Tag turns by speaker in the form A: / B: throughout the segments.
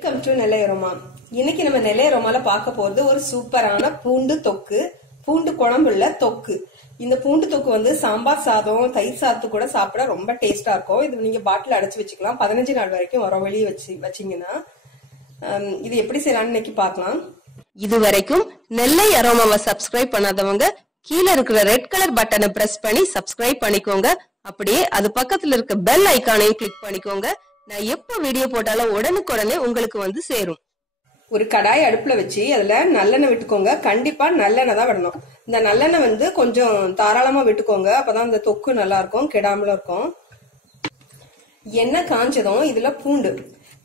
A: Welcome to நெல்லையரோமா இன்னைக்கு நம்ம நெல்லையரோமால பார்க்க போறது ஒரு சூப்பரான பூண்டு தொக்கு. பூண்டு குழம்புல தொக்கு. இந்த பூண்டு தொக்கு வந்து சாம்பார் சாதம் தயிர் சாதத்து கூட சாப்பிட ரொம்ப டேஸ்டா இருக்கும். இது நீங்க பாட்டில் அடைச்சு வச்சுக்கலாம். பதினஞ்சு நாள் வரைக்கும் வர வெளியே வச்சு வச்சீங்கன்னா ஹம், இது எப்படி செய்யலாம்னு இன்னைக்கு பார்க்கலாம்.
B: இது வரைக்கும் நெல்லை அரோமாவை சப்ஸ்கிரைப் பண்ணாதவங்க கீழே இருக்கிற ரெட் கலர் பட்டனை பிரஸ் பண்ணி சப்ஸ்கிரைப் பண்ணிக்கோங்க. அப்படியே அது பக்கத்துல இருக்க பெல் ஐக்கானையும் கிளிக் பண்ணிக்கோங்க. நான் எப்ப வீடியோ போட்டாலும் உடனுக்குடனே உங்களுக்கு வந்து சேரும்.
A: ஒரு கடாய் அடுப்புல வச்சு அதுல நல்லெண்ணெய் விட்டுக்கோங்க. கண்டிப்பா நல்லெண்ணெய் தான் விடணும். இந்த நல்லெண்ணெய் வந்து கொஞ்சம் தாராளமா விட்டுக்கோங்க. அப்பதான் இந்த தொக்கு நல்லா இருக்கும் கெடாமலும் இருக்கும். எண்ணெய் காஞ்சதும் இதுல பூண்டு.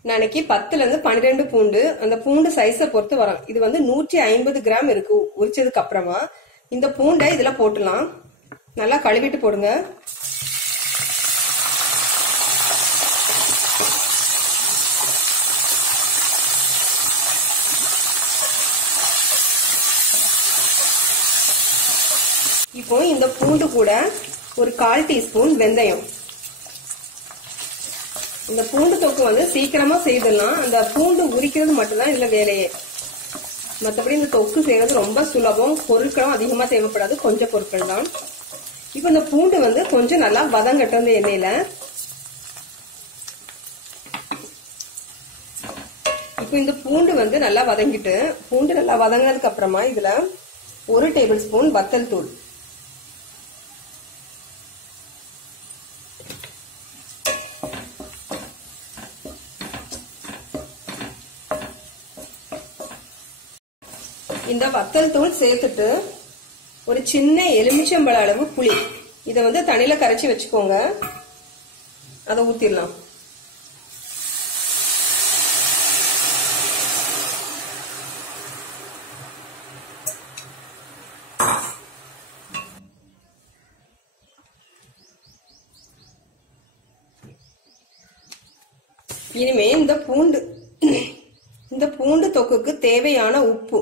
A: நாளைக்கு பத்துல இருந்து பன்னிரெண்டு பூண்டு அந்த பூண்டு சைஸை பொறுத்து வரும். இது வந்து நூற்றி ஐம்பது கிராம் இருக்கு உரிச்சதுக்கு அப்புறமா. இந்த பூண்டை இதுல போட்டுலாம். நல்லா கழுவிட்டு போடுங்க. இப்போ இந்த பூண்டு கூட ஒரு கால் டீஸ்பூன் வெந்தயம். இந்த பூண்டு தொக்கு வந்து சீக்கிரமா செய்திடலாம். அந்த பூண்டு உரிக்கிறது மட்டும்தான் இதுல வேலையே. மற்றபடி இந்த தொக்கு செய்யறது ரொம்ப சுலபம். பொருட்களும் அதிகமா தேவைப்படாது. கொஞ்சம் பொருட்கள் தான். இப்போ இந்த பூண்டு வந்து கொஞ்சம் நல்லா வதங்கட்டும் இந்த எண்ணெயில. இப்போ இந்த பூண்டு வந்து நல்லா வதங்கிட்டு பூண்டு நல்லா வதங்கினதுக்கு அப்புறமா இதுல ஒரு டேபிள் ஸ்பூன் வத்தல் தூள். இந்த வத்தல் தூள் சேர்த்துட்டு ஒரு சின்ன எலுமிச்சம்பழ அளவு புளி. இதை வந்து தண்ணியில கரைச்சி வச்சுக்கோங்க. அதை ஊத்திடலாம். இனிமே இந்த பூண்டு இந்த பூண்டு தொக்குக்கு தேவையான உப்பு.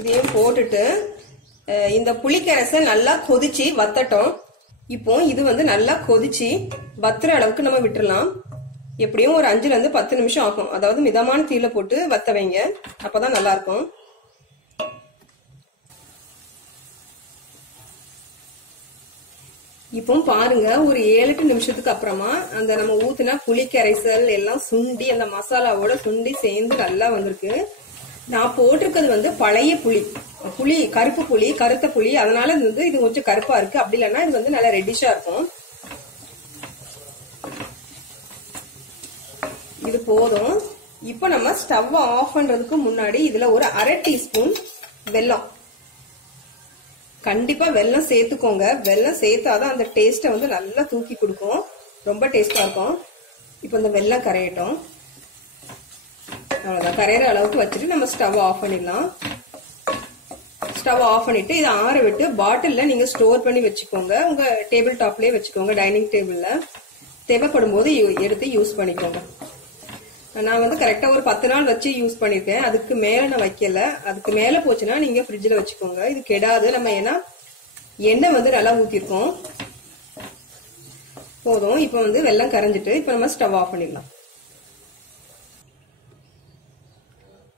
A: இதையும் போட்டுட்டு இந்த புளிக்கரசை நல்லா கொதிச்சு வத்தட்டும். இப்போ இது வந்து நல்லா கொதிச்சு வத்துற அளவுக்கு நம்ம விட்டுறலாம். எப்படியும் ஒரு அஞ்சுல இருந்து பத்து நிமிஷம் ஆகும். அதாவது மிதமான தீயில போட்டு வத்த வைங்க. அப்பதான் நல்லா இருக்கும். இப்போ பாருங்க ஒரு ஏழு எட்டு நிமிஷத்துக்கு அப்புறமா அந்த நம்ம ஊத்துன புளி கரைசல் எல்லாம் சுண்டி அந்த மசாலாவோட சுண்டி சேர்ந்து நல்லா வந்திருக்கு. நான் போட்டிருக்கிறது வந்து பழைய புளி புளி கருப்பு புளி கருத்த புளி. அதனால இது வந்து இது கொஞ்சம் கருப்பா இருக்கு. அப்படி இல்லைன்னா இது வந்து நல்லா ரெட்டிஷா இருக்கும். இது போதும். இப்போ நம்ம ஸ்டவ் ஆஃப் பண்றதுக்கு முன்னாடி இதுல ஒரு அரை டீஸ்பூன் வெல்லம் கண்டிப்பா வெல்லம் சேர்த்துக்கோங்க. வெல்லம் சேர்த்தாதான் அந்த டேஸ்ட்டை வந்து நல்லா தூக்கி கொடுக்கும். ரொம்ப டேஸ்டா இருக்கும். இப்போ இந்த வெல்லம் கரையட்டும். அவ்வளவுதான். கரையிற அளவுக்கு வச்சுட்டு நம்ம ஸ்டவ் ஆஃப் பண்ணிடலாம். ஸ்டவ் ஆஃப் பண்ணிட்டு இதை ஆற விட்டு பாட்டில்ல நீங்க ஸ்டோர் பண்ணி வச்சுக்கோங்க. உங்க டேபிள் டாப்லயே வச்சுக்கோங்க டைனிங் டேபிள்ல தேவைப்படும் போது எடுத்து யூஸ் பண்ணிக்கோங்க. நான் வந்து கரெக்டா ஒரு பத்து நாள் வச்சு யூஸ் பண்ணிருக்கேன். அதுக்கு மேல நான் வைக்கல. அதுக்கு மேல போச்சுன்னா நீங்க ஃப்ரிட்ஜ்ல வச்சுக்கோங்க. இது கெடாது. நம்ம ஏன்னா எண்ணெய் வந்து நல்லா ஊத்திருக்கோம். போதும். இப்போ வந்து வெள்ளம் கரைஞ்சிட்டு இப்போ நம்ம ஸ்டவ் ஆஃப் பண்ணிடலாம்.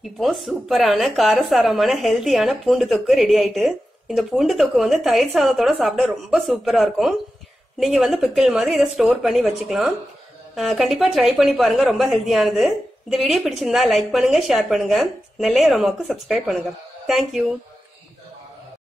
A: இப்போ சூப்பரான காரசாரமான ஹெல்த்தியான பூண்டு தொக்கு ரெடி ஆயிட்டு இந்த பூண்டு தொக்கு வந்து தயிர் சாதத்தோட சாப்பிட ரொம்ப சூப்பரா இருக்கும். நீங்க வந்து பிக்கிள் மாதிரி இதை ஸ்டோர் பண்ணி வச்சுக்கலாம். கண்டிப்பாக ட்ரை பண்ணி பாருங்க. ரொம்ப ஹெல்தியானது இந்த வீடியோ பிடிச்சிருந்தா லைக் பண்ணுங்க ஷேர் பண்ணுங்க. நெல்லைய ரொமாவுக்கு சப்ஸ்கிரைப் பண்ணுங்க. தேங்க்யூ